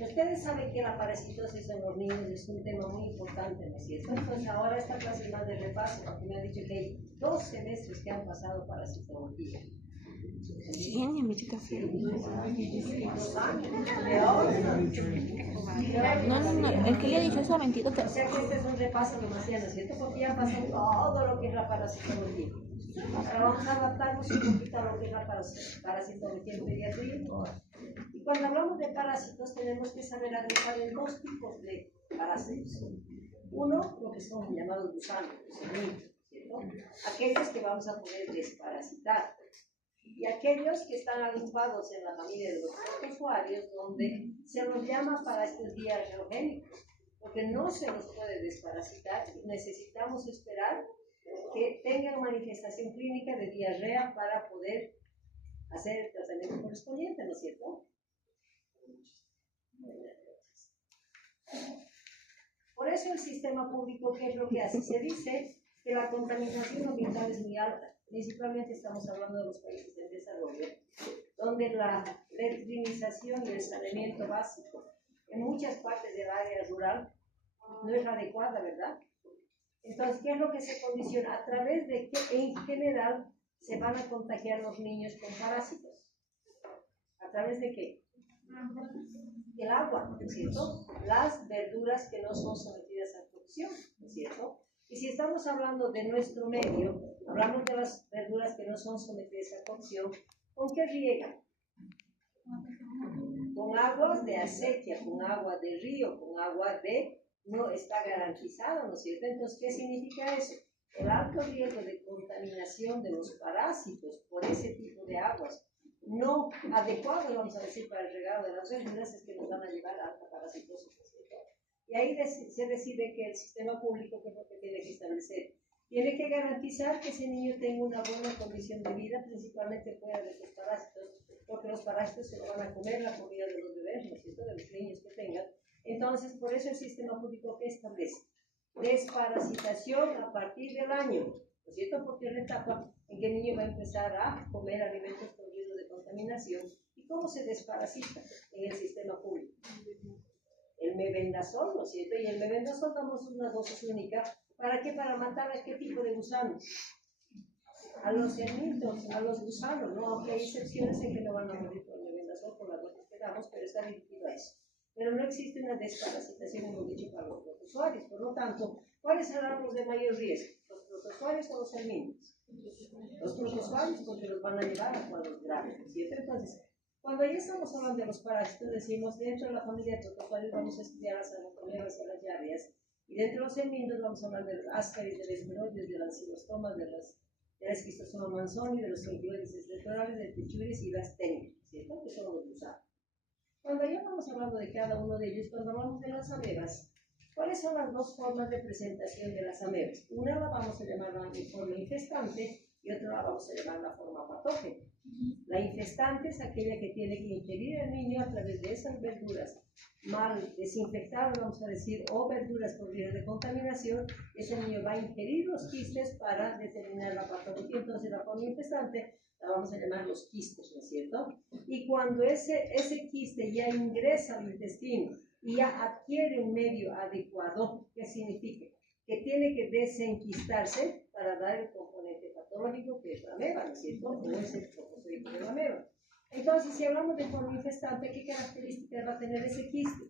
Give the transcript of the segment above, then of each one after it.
Ustedes saben que la parasitosis en los niños es un tema muy importante, ¿no es cierto? Entonces ahora esta clase más de repaso, porque me ha dicho que hay 2 semestres que han pasado parasitología. Sí, mi chica. No, el que le ha dicho eso ha mentido. O sea que este es un repaso demasiado, ¿no es cierto? Porque ya pasó todo lo que es la parasitología. Ahora vamos a adaptarnos un poquito a lo que es la parasitología en pediatría. Y cuando hablamos de parásitos tenemos que saber agrupar en 2 tipos de parásitos. Uno, lo que son llamados gusanos, ¿cierto? Aquellos que vamos a poder desparasitar. Y aquellos que están agrupados en la familia de los protozoarios, donde se los llama parásitos diarreogénicos, porque no se los puede desparasitar y necesitamos esperar que tengan manifestación clínica de diarrea para poder hacer el tratamiento correspondiente, ¿no es cierto? Por eso el sistema público, ¿qué es lo que hace? Se dice que la contaminación ambiental es muy alta. Principalmente estamos hablando de los países en desarrollo, donde la letrinización y el saneamiento básico en muchas partes del área rural no es la adecuada, ¿verdad? Entonces, ¿qué es lo que se condiciona? A través de que en general se van a contagiar los niños con parásitos. ¿A través de qué? El agua, ¿no es cierto? Las verduras que no son sometidas a cocción, ¿no es cierto? Y si estamos hablando de nuestro medio, hablamos de las verduras que no son sometidas a cocción, ¿con qué riegan? Con aguas de acequia, con agua de río, con agua de... no está garantizado, ¿no es cierto? Entonces, ¿qué significa eso? El alto riesgo de contaminación de los parásitos por ese tipo de aguas no adecuadas, vamos a decir, para el regado de las verduras, es que nos van a llevar a alta parasitosis, ¿no es cierto? Y ahí se decide que el sistema público, que es lo que tiene que establecer, tiene que garantizar que ese niño tenga una buena condición de vida, principalmente fuera de estos parásitos, porque los parásitos se lo van a comer la comida de los bebés, ¿no es cierto?, de los niños que tengan. Entonces, por eso el sistema público que establece desparasitación a partir del año, ¿no es cierto?, porque es la etapa en que el niño va a empezar a comer alimentos con riesgo de contaminación. ¿Y cómo se desparasita en el sistema público? El mebendazol, ¿no es cierto? Y el mebendazol damos una dosis única. ¿Para qué? Para matar a qué tipo de gusanos. A los hermitos, a los gusanos, ¿no? Aunque hay excepciones en que no van a morir por el mebendazol, por la dosis que damos, pero está dirigido a eso. Pero no existe una desparasitación, hemos dicho, para los protozoarios. Por lo tanto, ¿cuáles serán los de mayor riesgo? ¿Los protozoarios o los hermitos? Los protozoarios, porque los van a llevar a cuadros graves, ¿no es cierto? Entonces, cuando ya estamos hablando de los parásitos, decimos, dentro de la familia de protozoarios vamos a estudiar las anocomeras y las diarreas, y dentro de los hermitos vamos a hablar de los ascaris, de los esmeroides, de las xilostomas, de las Schistosoma manzoni, de los gengiloides electorales, de pichuris y las técnicas, ¿cierto? Que son los gusanos. Cuando ya vamos hablando de cada uno de ellos, cuando hablamos de las amebas, ¿cuáles son las 2 formas de presentación de las amebas? Una la vamos a llamar la forma infestante y otra la vamos a llamar la forma patógena. La infestante es aquella que tiene que ingerir el niño a través de esas verduras mal desinfectadas, vamos a decir, o verduras por vía de contaminación. Ese niño va a ingerir los quistes para determinar la patología. Entonces la forma infestante la vamos a llamar los quistes, ¿no es cierto? Y cuando ese quiste ya ingresa al intestino y ya adquiere un medio adecuado, ¿qué significa? Que tiene que desenquistarse para dar el componente patológico que es la ameba, ¿no es cierto? No es el protozoico de la ameba. Entonces, si hablamos de forma infestante, ¿qué características va a tener ese quiste?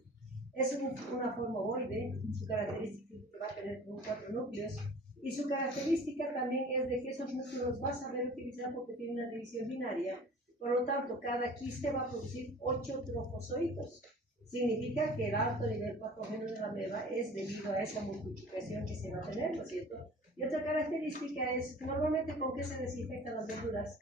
Es una forma ovoide, su característica es que va a tener 4 núcleos, y su característica también es de que esos núcleos va a saber utilizar porque tiene una división binaria. Por lo tanto, cada quiste va a producir 8 trofozoitos. Significa que el alto nivel patógeno de la ameba es debido a esa multiplicación que se va a tener, ¿no es cierto? Y otra característica es, normalmente, ¿con qué se desinfectan las verduras?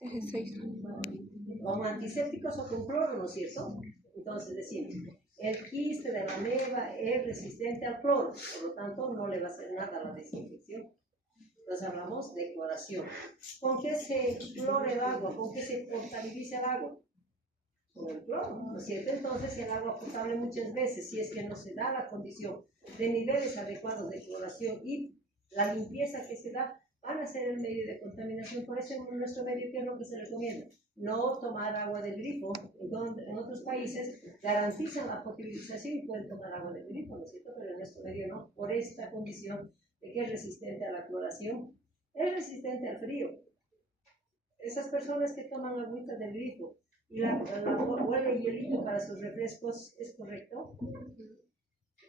TG6. Como antisépticos o con cloro, ¿no es cierto? Entonces decimos, el quiste de la ameba es resistente al cloro, por lo tanto no le va a hacer nada a la desinfección. Entonces hablamos de cloración. ¿Con qué se clora el agua? ¿Con qué se potabiliza el agua? Con el cloro, ¿no es cierto? Entonces el agua potable muchas veces, si es que no se da la condición de niveles adecuados de cloración y la limpieza que se da, van a ser el medio de contaminación. Por eso en nuestro medio, ¿qué es lo que se recomienda? No tomar agua del grifo. En otros países garantizan la potabilización y pueden tomar agua del grifo, ¿no es cierto? Pero en nuestro medio no, por esta condición de que es resistente a la cloración, es resistente al frío. Esas personas que toman agüita del grifo y la huele hielito para sus refrescos, ¿es correcto?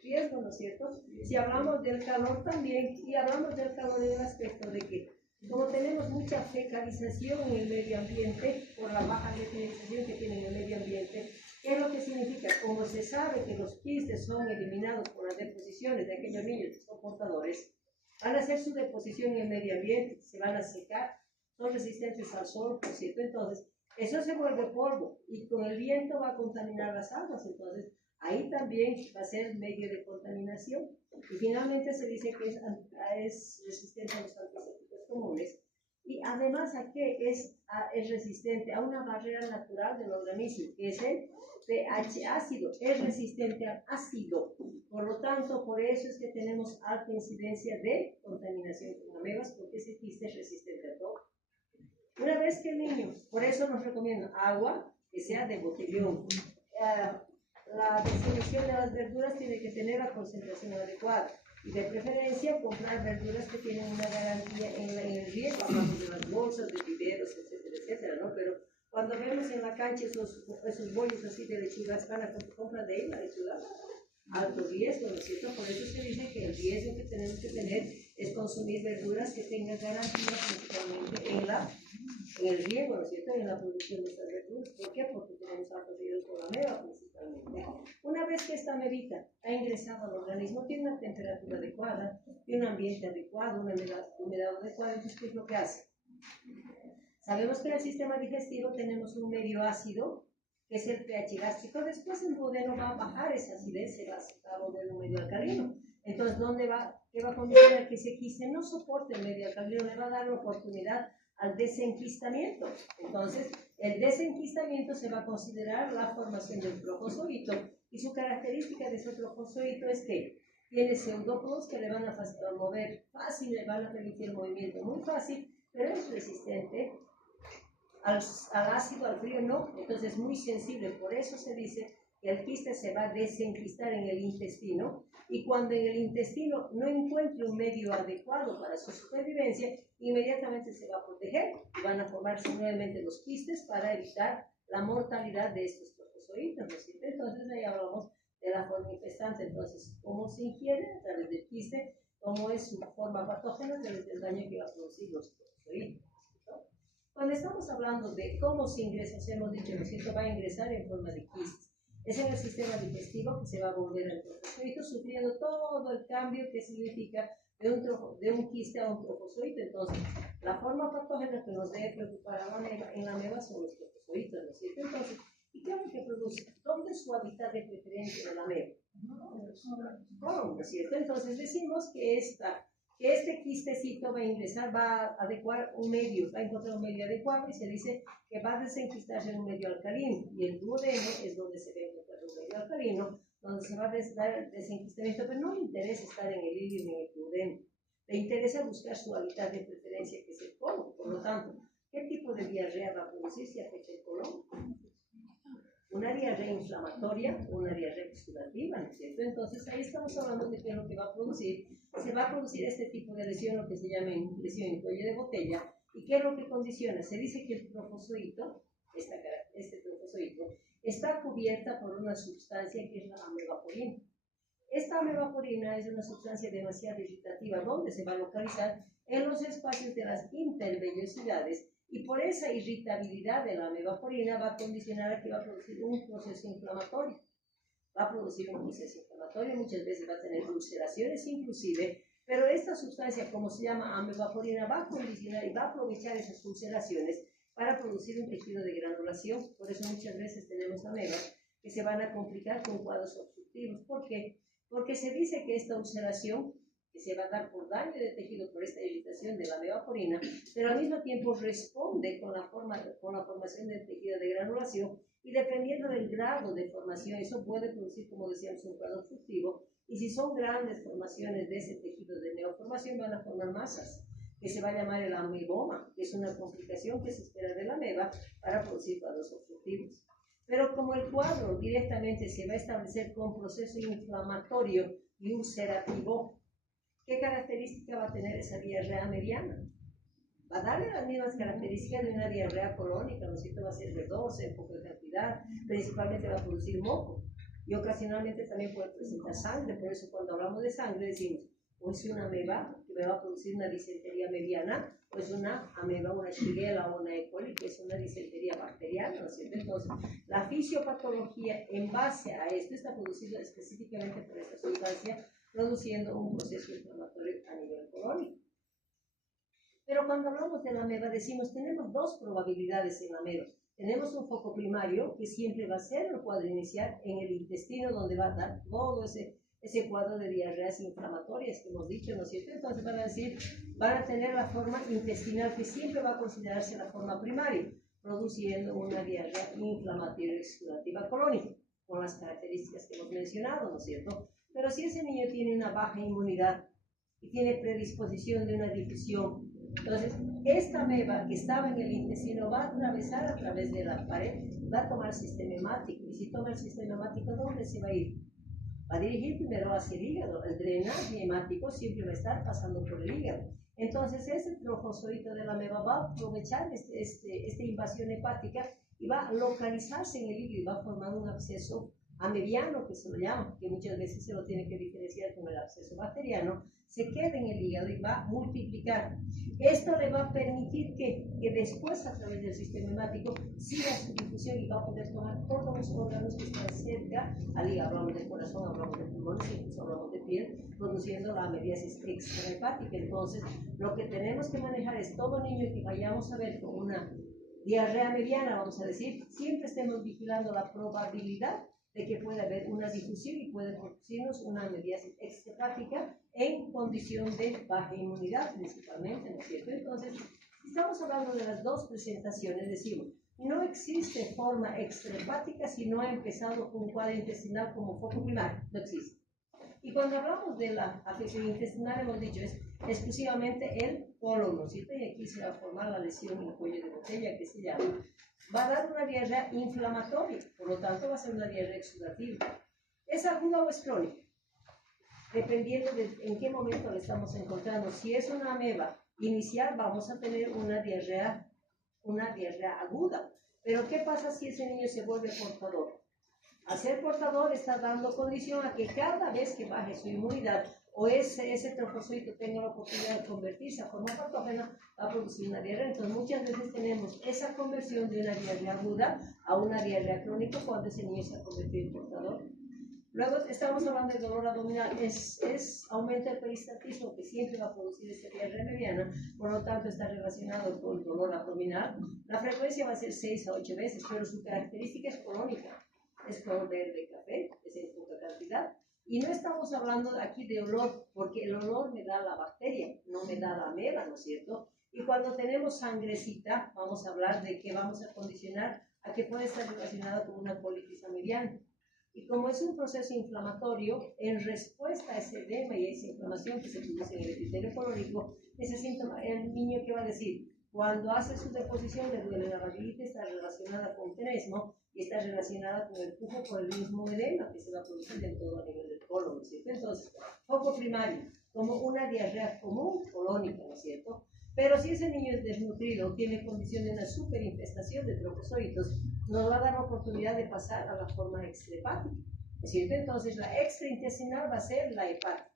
Riesgo, ¿no es cierto? Si hablamos del calor también, y hablamos del calor en el aspecto de que, como tenemos mucha fecalización en el medio ambiente, por la baja fecalización que tiene en el medio ambiente, ¿qué es lo que significa? Como se sabe que los quistes son eliminados por las deposiciones de aquellos niños que son portadores, van a hacer su deposición en el medio ambiente, se van a secar, son resistentes al sol, ¿no es cierto? Entonces, eso se vuelve polvo y con el viento va a contaminar las aguas, entonces ahí también va a ser medio de contaminación. Y finalmente se dice que es resistente a los antisépticos comunes. Y además, ¿a qué es resistente? A una barrera natural del organismo, que es el pH ácido. Es resistente al ácido. Por lo tanto, por eso es que tenemos alta incidencia de contaminación con amebas, porque ese quiste es resistente a todo. Una vez que el niño, por eso nos recomiendo agua que sea de botellón. La distribución de las verduras tiene que tener la concentración adecuada y de preferencia comprar verduras que tienen una garantía en el riego, hablamos de las bolsas, de viveros, etcétera, etcétera, ¿no? Pero cuando vemos en la cancha esos bollos así de lechuga hispana, compran de ahí la lechuga, alto riesgo, ¿no es cierto? Por eso se dice que el riesgo que tenemos que tener es consumir verduras que tengan garantía principalmente en el riego, ¿no es cierto? En la producción de estas verduras. ¿Por qué? Porque tenemos alto riesgo con la ameba principalmente. Una vez que esta amebita ha ingresado al organismo, tiene una temperatura adecuada, tiene un ambiente adecuado, una humedad adecuada, entonces ¿qué es lo que hace? Sabemos que en el sistema digestivo tenemos un medio ácido, que es el pH gástrico. Después el duodeno va a bajar esa acidez, se va a volver un medio alcalino. Entonces, ¿qué va a condicionar que ese quiste no soporte el medio alcalino? Le va a dar la oportunidad al desenquistamiento. Entonces, el desenquistamiento se va a considerar la formación del trofozoito. Y su característica de ese trofozoito es que tiene pseudópodos que le van a mover fácil, le van a permitir el movimiento muy fácil, pero es resistente al ácido, al frío no, entonces es muy sensible. Por eso se dice que el quiste se va a desenquistar en el intestino, y cuando en el intestino no encuentre un medio adecuado para su supervivencia, inmediatamente se va a proteger y van a formarse nuevamente los quistes para evitar la mortalidad de estos trofozoitos, ¿no es cierto? Entonces ahí hablamos de la forma infestante. Entonces, cómo se ingiere a través del quiste, cómo es su forma patógena a través del daño que va a producir los trofozoitos. Cuando estamos hablando de cómo se ingresa, os hemos dicho, ¿no es cierto? Va a ingresar en forma de quistes. Es en el sistema digestivo que se va a volver el trofozoito, sufriendo todo el cambio que significa de un quiste a un trofozoito. Entonces, la forma patógena que nos debe preocupar en la ameba son los trofozoitos, ¿no es cierto? Entonces, ¿y qué es lo que produce? ¿Dónde es su hábitat de preferencia de la ameba? ¿No es cierto? Entonces, decimos que este quistecito va a ingresar, va a adecuar un medio, va a encontrar un medio adecuado, y se dice que va a desenquistarse en un medio alcalino, y el duodeno es donde se va a encontrar un medio alcalino, donde se va a dar el desenquistamiento, pero no le interesa estar en el ilio ni en el duodeno, le interesa buscar su hábitat de preferencia, que es el colon. Por lo tanto, ¿qué tipo de diarrea va a producir si afecta el colon? Una diarrea inflamatoria o una diarrea oxidativa, ¿no es cierto? Entonces ahí estamos hablando de qué es lo que va a producir. Se va a producir este tipo de lesión, lo que se llama lesión en cuello de botella. ¿Y qué es lo que condiciona? Se dice que el trofozoito, este trofozoito, está cubierta por una sustancia que es la amebaporina. Esta amebaporina es una sustancia demasiado irritativa, donde se va a localizar en los espacios de las intervellosidades, y por esa irritabilidad de la amebaporina va a condicionar a que va a producir un proceso inflamatorio. Va a producir un proceso inflamatorio, muchas veces va a tener ulceraciones inclusive, pero esta sustancia, como se llama amebaporina, va a condicionar y va a aprovechar esas ulceraciones para producir un tejido de granulación. Por eso muchas veces tenemos amebas que se van a complicar con cuadros obstructivos. ¿Por qué? Porque se dice que esta ulceración que se va a dar por daño de tejido, por esta irritación de la ameba porina, pero al mismo tiempo responde con la formación del tejido de granulación, y dependiendo del grado de formación, eso puede producir, como decíamos, un cuadro obstructivo, y si son grandes formaciones de ese tejido de neoformación, van a formar masas, que se va a llamar el ameboma, que es una complicación que se espera de la ameba para producir cuadros obstructivos. Pero como el cuadro directamente se va a establecer con proceso inflamatorio y ulcerativo, ¿qué característica va a tener esa diarrea mediana? Va a darle las mismas características de una diarrea colónica, ¿no es cierto? Va a ser verdosa, en poca cantidad, principalmente va a producir moco, y ocasionalmente también puede presentar sangre. Por eso cuando hablamos de sangre decimos, o es una ameba que me va a producir una disentería mediana, o es una ameba, una Shigella o una E. coli, que es una disentería bacteriana, ¿no es cierto? Entonces, la fisiopatología en base a esto está producida específicamente por esta sustancia, produciendo un proceso inflamatorio a nivel colónico. Pero cuando hablamos de la ameba decimos, tenemos dos probabilidades en la ameba. Tenemos un foco primario, que siempre va a ser el cuadro inicial en el intestino, donde va a dar todo ese cuadro de diarreas inflamatorias que hemos dicho, ¿no es cierto? Entonces van a tener la forma intestinal, que siempre va a considerarse la forma primaria, produciendo una diarrea inflamatoria exudativa colónica, con las características que hemos mencionado, ¿no es cierto? Pero si ese niño tiene una baja inmunidad y tiene predisposición de una difusión, entonces esta ameba que estaba en el intestino va a atravesar a través de la pared, va a tomar sistema hemático, y si toma el sistema hemático, ¿dónde se va a ir? Va a dirigir primero hacia el hígado. El drenaje hemático siempre va a estar pasando por el hígado. Entonces ese trofozoito de la ameba va a aprovechar esta invasión hepática y va a localizarse en el hígado y va a formar un absceso amebiano, que se lo llama, que muchas veces se lo tiene que diferenciar con el absceso bacteriano, se queda en el hígado y va a multiplicar. Esto le va a permitir que después, a través del sistema hemático, siga su difusión y va a poder tomar todos los órganos que están cerca al hígado. Hablamos del corazón, hablamos de pulmones, incluso hablamos de piel, produciendo la amebiasis extrahepática. Entonces, lo que tenemos que manejar es todo niño que vayamos a ver con una diarrea mediana, vamos a decir, siempre estemos vigilando la probabilidad de que pueda haber una difusión y puede producirnos una amebiasis extrahepática en condición de baja inmunidad principalmente, ¿no es cierto? Entonces, si estamos hablando de las dos presentaciones, decimos, no existe forma extrahepática si no ha empezado con un cuadro intestinal como foco primario, no existe. Y cuando hablamos de la afección intestinal, hemos dicho, es exclusivamente el colon, ¿no es cierto? Y aquí se va a formar la lesión en el cuello de botella, que se llama. Va a dar una diarrea inflamatoria, por lo tanto va a ser una diarrea exudativa. ¿Es aguda o es crónica? Dependiendo de en qué momento le estamos encontrando. Si es una ameba inicial, vamos a tener una diarrea aguda. Pero ¿qué pasa si ese niño se vuelve portador? Al ser portador está dando condición a que cada vez que baje su inmunidad o ese trofozoito tenga la oportunidad de convertirse a forma patógena, va a producir una diarrea. Entonces muchas veces tenemos esa conversión de una diarrea aguda a una diarrea crónica cuando ese niño se ha convertido en portador. Luego estamos hablando de dolor abdominal, es aumento del peristatismo, que siempre va a producir esta diarrea mediana, por lo tanto está relacionado con dolor abdominal. La frecuencia va a ser 6 a 8 veces, pero su característica es colónica. Es color verde café, es en poca cantidad. Y no estamos hablando aquí de olor, porque el olor me da la bacteria, no me da la ameba, ¿no es cierto? Y cuando tenemos sangrecita, vamos a hablar de que vamos a condicionar a que puede estar relacionado con una colitis amebiana. Y como es un proceso inflamatorio, en respuesta a ese edema y a esa inflamación que se produce en el epitelio colónico, ese síntoma, el niño que va a decir, cuando hace su deposición le duele la vaginita, está relacionada con tenesmo y está relacionada con el pujo por el mismo edema que se va a producir en todo a nivel del colon, ¿no es cierto? Entonces, foco primario, como una diarrea común colónica, ¿no es cierto? Pero si ese niño es desnutrido, tiene condición de una superinfestación de trofozoitos, nos va a dar la oportunidad de pasar a la forma extrahepática, ¿no es cierto? Entonces, la extraintestinal va a ser la hepática.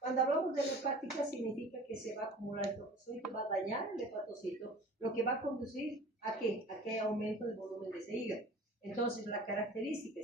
Cuando hablamos de la hepática, significa que se va a acumular el trofozoito, va a dañar el hepatocito, lo que va a conducir ¿a qué? A que hay aumento del volumen de ese hígado. Entonces, la característica